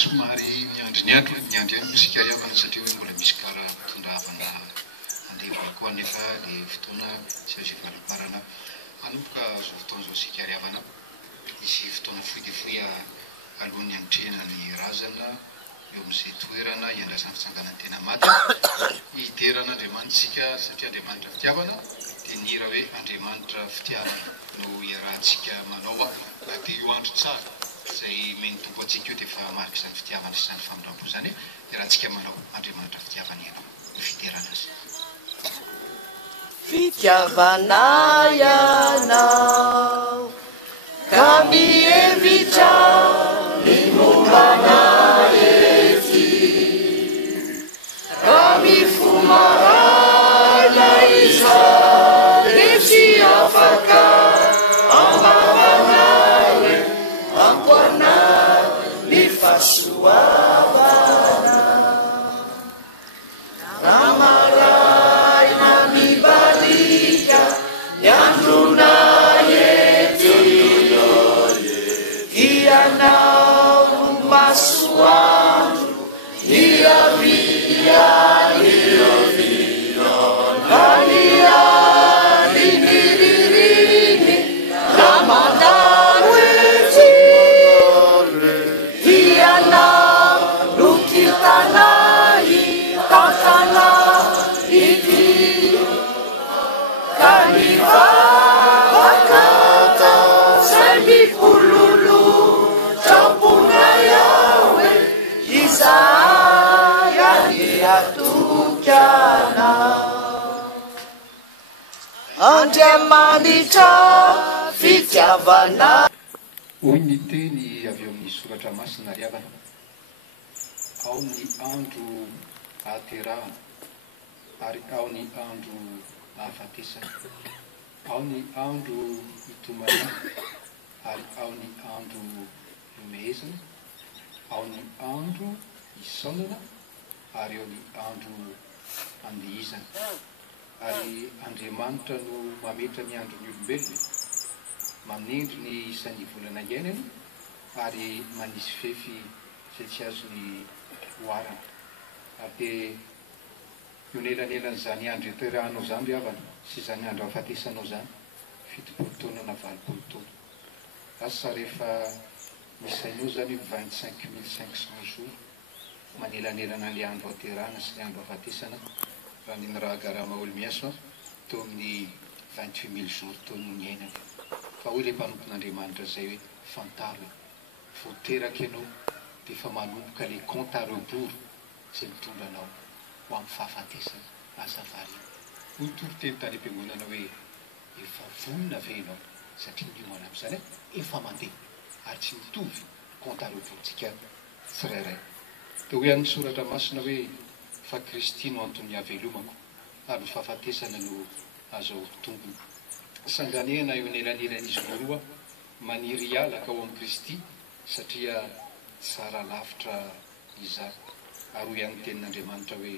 Somary miandro misika riavana satria hoe mbola misy kara tondrahavana andevana koa nefa le fotoana tsy azo ivaliparana anomboka zao fotoana zao sika riavana isy fotoana fohy dia fohy alohan'ny antrehana ny razana eo amin'izay toerana iandrasana fitsanganany tena maty hideran'Andriamanitsika satria Andriamanitra fitiavana dia nira hoe Andriamanitra fitiavana no iarahantsika manao dia io andro tsara izay meny tompo antsika io dia efa marika izany fitiavana sy izany famindrapo izany iarahantsika manao Andriamanitra fitiavana ianao no fiderana azy fitiavana ianao ka mihevitra ny mombana ety ka mifomarana iza dia tsy afaka ambavana hoe ampoana ny fahasoavana ramaraina mibalika ny androna ety ianao masoandro ny aviany kaniany ny ririny ramadano ety ianao lokitanay tantana ity kanivavakata zay mipololo trampona yawe izaya ny atokana Andriamanitra fitiavana hoy ny teny avy eo amin'ny soratra masina riavana ao ny andro ahaterahana ary ao ny andro ahafatesana ao ny andro hitomana ary ao ny andro nomehezana ao ny andro hisaonana ary ao ny andro andihizana ary Andriamanitra no mametra ny andron'ny olombelona manendry ny isan'ny volana iainany ary manisy fefy izay tsy azony hoarana ary dia io nelanelan'izany andro iterahanao izany riavana sy izany andro hahafatesanao izany 7 taona na 20 taona asa rehefa misainao izany 25 500 jours manelanelana le andro haterahana sy le andro hahafatesana raha niny raha garama olo miaso teo amin'ny 28 000 jours teo no ny ainany fa hoy le mpanompon'Andriamanitra zay hoe fantaro voateraka ianao dia efa manomboka le compte à rebours izay mitondra anao ho amin'ny fahafatesana azavary hoy toro-teny tany am-piangonana hoe efa vonona ve ianao satria ny homana amin'izany efa mandeha ary tsy mitovy compte à rebours tsika tsirairay dia ho ihan'ny soratra masina hoe fa Kristy no antony havelomako ary ny fahafatesana no azo tombony sanganena eo nelanelanizy goroa maniry alaka ao amin'ny Kristy satria tsara lavitra izany ary ho ihan'ny tenin'Andriamanitra hoe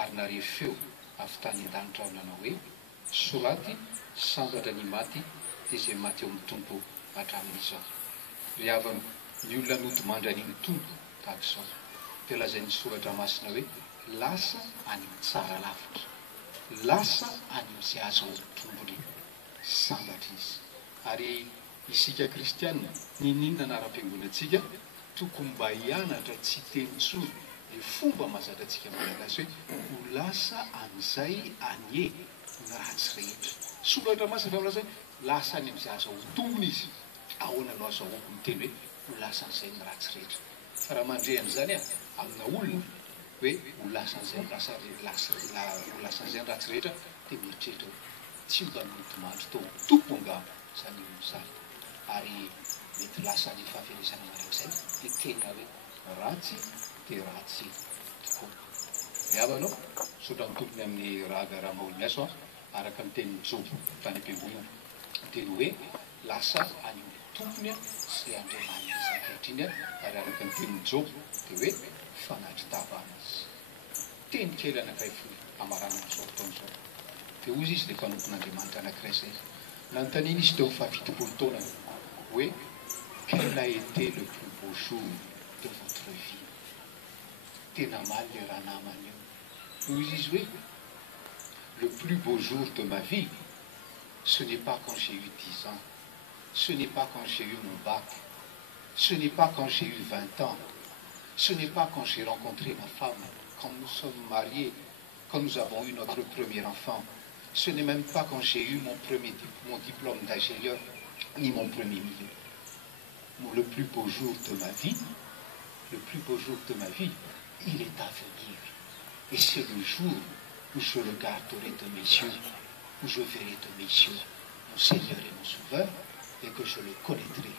ary nare feo avy tany an-danitra ao nanao hoe soraty sambatra ny maty dia izay maty eo amin'ny tompo hatramin'izao. Ry havana ny olona nody mandran'iny tompo tahaka izao. Dia lazain'ny soratra masina hoe lasa any amin'ny tsara lavitra, lasa any amin'izay azo tombony sambatra izy. Ary isika kristianina ninona anara-piangonana antsika tokony mba hianatra tsy tenitsony ny fomba mahazatra antsika malagasy hoe ho lasa amin'izay anye ny ratsy rehetra. Soratra masina famolaza hoe lasa any amin'izay azo tombony izy. Ahoana no azo ahoko miteny hoe ho lasa an'izay ny ratsy rehetra. Fa raha mandrehan'izany amina olona hoe ho lasa an'izay ho lasa an'izay ny ratsy rehetra, dia mieritreritra tsy mba mitomandry tao tompo angamba zany izany. Ary mety lasa ny fahaferesana marak'izay dia tena hoe ratsy dia ratsy tokoa. Miavanao sotra mitompony amin'ny raga raha maolo-miaso araka ny tenin'ny Jobo tany am-piangonana, teny hoe lasa any amin'ny tompony sy Andriamanitra ankehitriny, ary araka ny tenin'ny Jobo dia hoe fanatritavana izy. Teny kely anakay foy amarana amin'izao fotoan'izao. Dia ozy izy dia mpanompon'Andriamanitra anankiray izay. Nanontaniana izy teo faha-fitopolo taona hoe quel a été le plus beau jour de votre vie? Tena maly le raha namany io. Ozy izy hoe le plus beau jour de ma vie, ce n'est pas quand j'ai eu 10 ans, ce n'est pas quand j'ai eu mon bac, ce n'est pas quand j'ai eu 20 ans, ce n'est pas quand j'ai rencontré ma femme, quand nous sommes mariés, quand nous avons eu notre premier enfant, ce n'est même pas quand j'ai eu mon diplôme d'ingénieur, ni mon premier milieu. Le plus beau jour de ma vie, le plus beau jour de ma vie, il est à venir. Et c'est le jour où je regarderai de mes yeux, où je verrai de mes yeux mon Seigneur et mon Sauveur, et que je le connaîtrai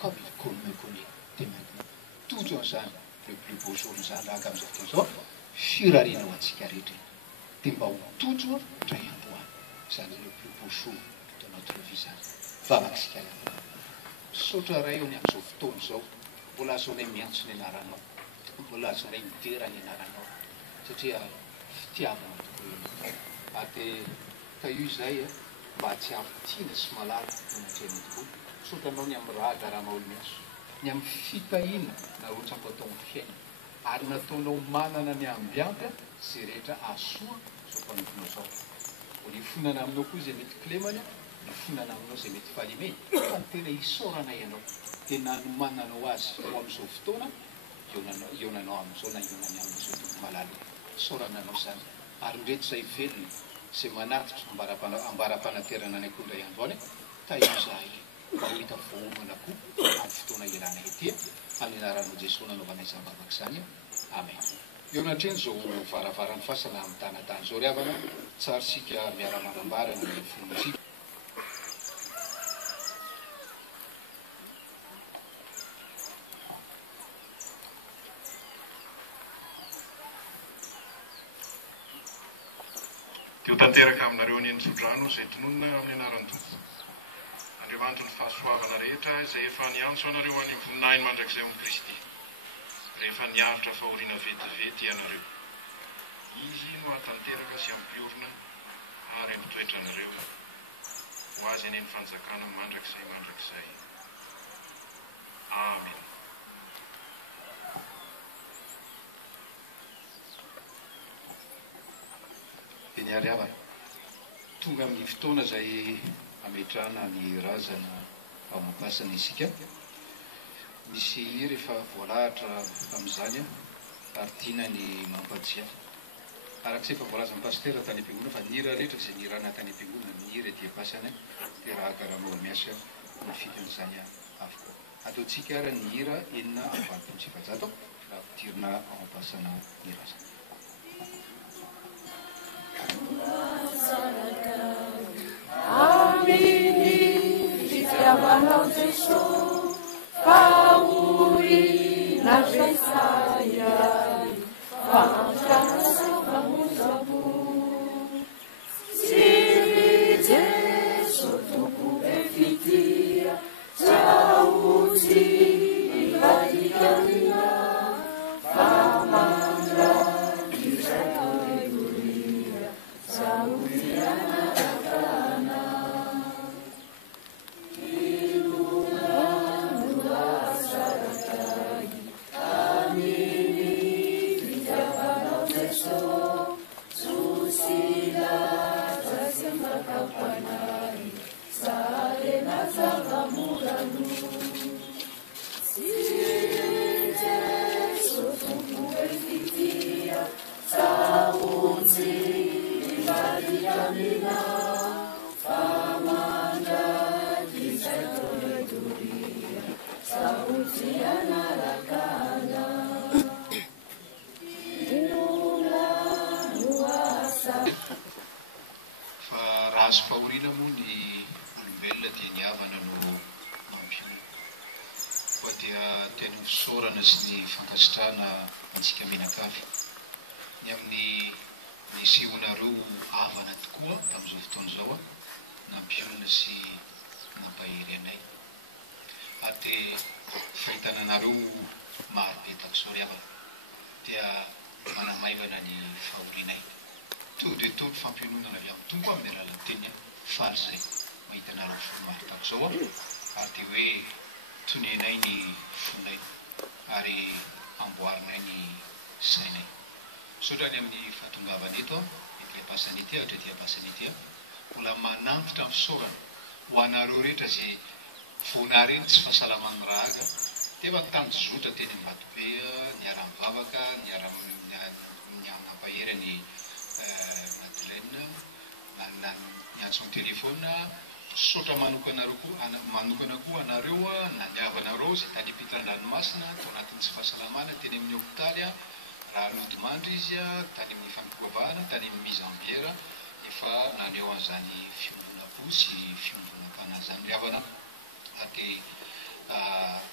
comme il me connaît dès maintenant. Tout en ça, le plus beau jour nous a comme ça, firarina ho antsika rehetra. Dia mba ho tojo indray androany. Zany le plus beau jour de notre vie zany. Vavaksika ihany. Saotra ray eo ny amin'izao fotoana izao, mbola azonay miantso ny anaranao, mbola azonay midera ny anaranao, satria fitiavana tokoa eo. Dia ka io izay mba tsy ampitiana sy malala no natrehana tokoa. Sotranao ny amin'ny raga raha maolo-miaso, ny amin'ny fitahiana na rotsako atao amin'ny fiaina, ary nataonao manana ny ambianka izay rehetra asoa zao mpanompono zao. Ny fonana aminao koa izay mety klemany, ny fonana aminao izay mety falime, fa tena isaorana ianao. Dia nanomananao azy ho amin'izao fotoana, ionanao amin'izao na ionany amin'izao tompo malala. Isaorananao zany. Ary ndreto izay velona izay manatitra ambara-panaterana ny akondra androany, tahizahy mba ho hita vohomana koa amin'ny fotoana ialana ety, amin'ny anaranao Jesosy nanaovana izany vavaka izany. Amen. Eo anatreny izao varavaran'ny fasana amin'ny tanatany izao ry havana, tsara sika miara-manambara ny fonotsika. Teo tanteraka aminareo ny enitsodrano izay tononona amin'ny anaran'ny Tompo. Andriamanitra ny fahasoavana rehetra izay efa niantso anareo any voninahiny mandrakizay amin'ny Kristy. Rehefa niaritra fahoriana vetivety ianareo. Izy no hatanteraka sy ampiorina ary ampitoetra anareo ho azy eny ny fanjakana mandrakizay. Amen. Eny ary havana, tonga amin'ny fotoana izay ametrahana ny razana ao mampasana isika. Misy rehefa voalahatra amin'izany ary tiana ny mampatia. Arak'izay efa voalaza ny pastera tany am-piangonana fa nira rehetra izay nirana tany am-piangonana niry dia pasana dia raha karama miasa ny fitin'izany avokoa. Ataontsika ary ny hira 4:700 raha pidirina ao am-pasana ny razana. Amini fitiavanao Jesosy, fahoriana Jesaya, fantrasa famonjam-po. Tsy Jesosy tompo be fitia, saotsy ivatikana, famandra isakoregoria, saotsy anakana. Iluna mahazo fahoriana moa ny olombelona dia ny havana no mampiona. Fa dia tena fisaorana sy ny fankasitrahana antsika mianakavy. Ny amin'ny nisehonareo havana tokoa tamin'izao fotoana izao nampiolona sy nampahery anay. Ary dia fahitananareo marobe tak'izao ry havana dia manamaivana ny fahorianay. To dia to ny fampiononana avy amin'ny tompo amin'ny alalan'ny teny faly izay mahitanareo fomaro tak'izao ary dia hoe tonenay ny fonay ary amboarinay ny sainay. Saotrany amin'ny fahatongavana eto etỳ am-pasana ety hatretỳ am-pasana ety mbola manantitra amin'ny fisaorana ho anareo rehetra izay voana reny tsy fahasalaman'ny rahaga dia efa nytany zotra teny amin'ny Vatobe niara-mivavaka niara-nampahery ny Madeleine niantso amin'ny telefona. Saotra manokana koa anareo naniavanareo izay tany Ampitan-dranomasina tao anatin'ny tsy fahasalamana teny amin'ny hôpitaly raha lodimandry izy tany amin'ny fampikoavahana tany amin'ny Mizambiera efa naneo an'izany fiombona-po sy fiombonam-panazany ry havana ary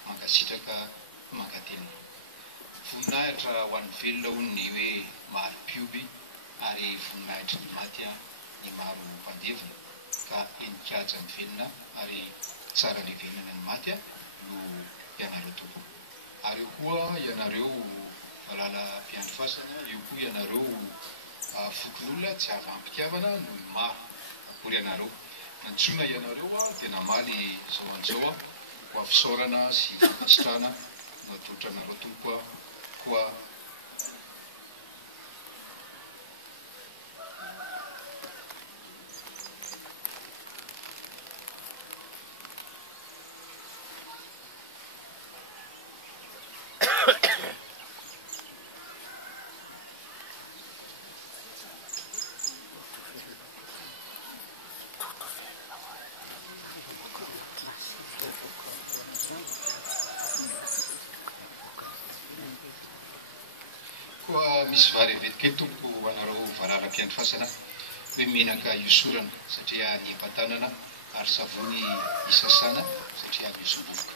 mankasitraka mankateny voninahitra ho an'ny velona hono ny hoe maro pioby ary voninahitra ny maty ny maro mpandevona ka enikaja ny velona ary tsara ny velona ny maty no ianareo toko. Ary koa ianareo valalam-piandrifasana, eo koa ianareo fokon'olona tsy avy ampitiavana no maro akory ianareo. Nantsona ianareo dia namaly zao an'izao ho afisaorana sy fankasitrahana no atolotra anareo tompo koa. Koa misy vary vetikely tompo anareo valalam-piandrifasana hoe menaka iosorana satria ny empatanana ary savony isasana satria miosombovoka.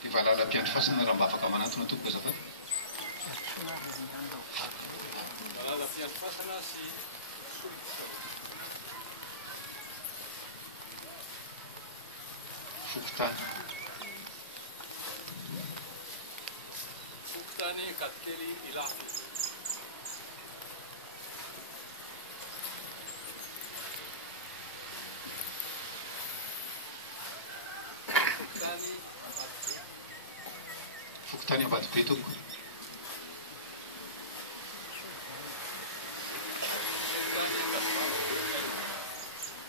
Dia valalam-piandrifasana raha mba afaka manantona tompo azafady. Valalam-piandrifasana sy fokotany. Fokotany katikely ilafy. Fokotany Ambatobe tompo.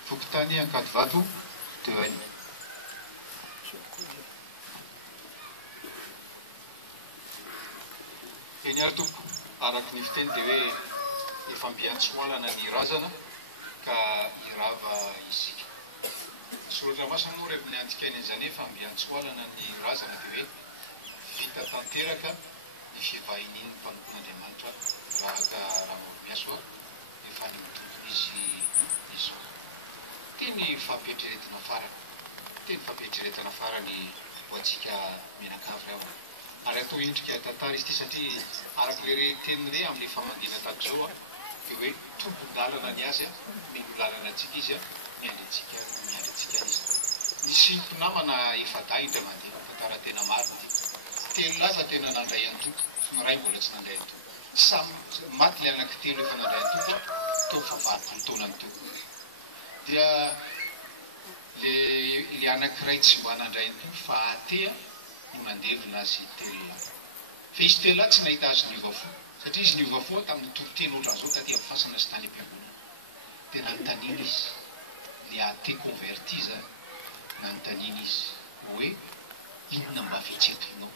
Fokotany Ankadivato Dehainy. Eny ary tompo araky ny fiteny dia hoe efa mbiantsoalana ny razana ka irava isika. Soratra masina moa rehefa niantsikainy an'izany efa mbiantsoalana ny razana dia hoe vita tanteraka ny fivahin'iny mpanompon'Andriamanitra rahaka Ramamiaso efa ny mitompony izy izao. Teny fampietreretana farany ho antsika mianakavy ry havana. Ary atao endrika tantara izy ity satria arak'ilay teny re amin'ilay famandina tahak'izao dia hoe tombon-dalana ny azy mino lalana antsika izy miandry antsika izy. Nisy mpinamana efa dahitra mandeha tantara tena marina ity. Telo laza tena nandray an-tompo fa ny ray mbola tsy nandray an-tompo. Samy maty ilay anankitelo efa nandray an-tompo teo fa valopolo taona ny tompo. Dia le anankiray tsy mba nandray an-tompo fa atea no nandevina azy telo lahy. Fa izy telo lahy tsy nahita azy niova fo satria izy niova fo tamin'ny toriteny ohatran'izao taty amin'ny fasana sy tany am-piangonana. Dia nanontaniana izy le ate converti nanontaniana izy hoe inona mba fihetseham-ponao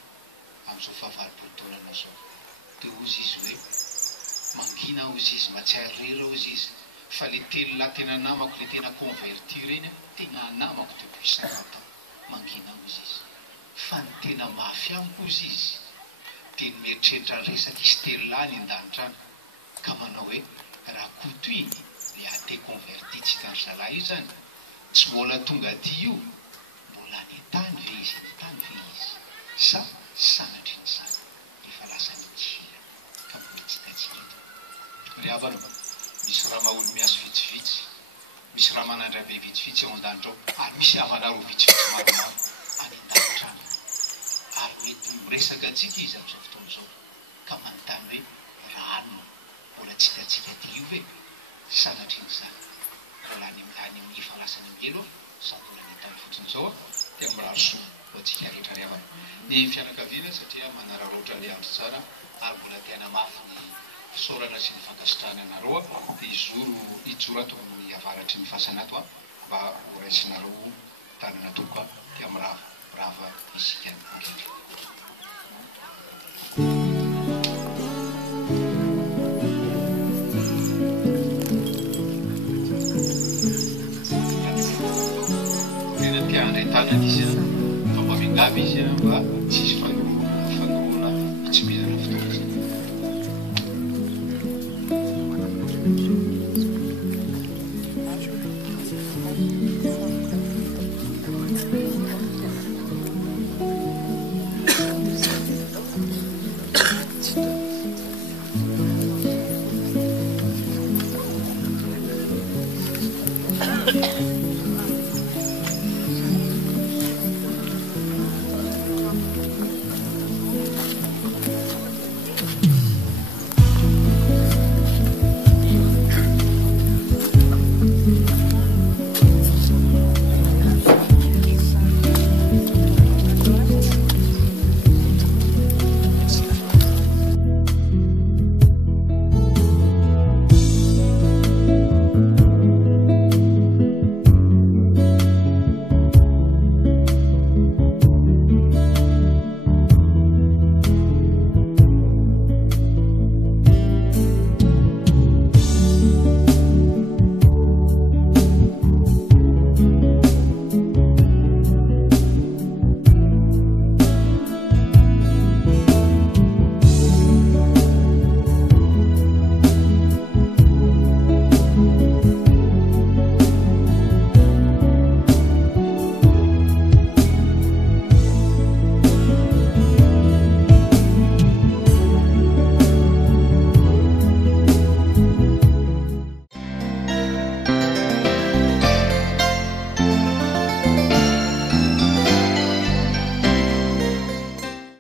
amin'izao fahavalopolo taonanao zao. Dia ozy izy hoe mangina ozy izy matsiary rera ozy izy fa le telo lahy tena namako le tena converti reny tena namako depuis 50 ans. Mangina ozy izy fa ny tena mafy amiko ozy izy dia mieritreritra ny resaka izy telo lahy ny an-danitra any ka manao hoe raha kotoiny le ate converti tsy hitanry zalahy io zany tsy mbola tonga aty io mbola ny tany ve izy ny tany ve izy sa sanatry ny zany efa lasa nitsira ka mbola tsy tatsika eto ry havana misy raha maholo miaso vitsivitsy misy raha manandrabe vitsivitsy ao an-danitra ao ary misy havana roa vitsivitsy maromaro any an-danitra any ary mety miresaka atsika izy amin'izao fotoana izao ka manontany hoe rano mbola tsy hitatsika ty io ve sanatry ny zany mbola any amin'ny fahalasany mingelo sady mbola nytany fotsiny zao dia miraro soa ho atsika rehetra ry havana ny fianakaviana satria manararoatra le andro tsara ary mbola tena mafy ny fisaorana sy ny fankasitrahana anareo dia ijoro ato amin'ny avaratry ny fasanato mba ho raisinareo tanana tokoa dia mirava isika indrindra. Tena tiandre tanana izy fa mba mingavy izy mba tsisy fanoroana hitsimihana fotoana izy. Thank you.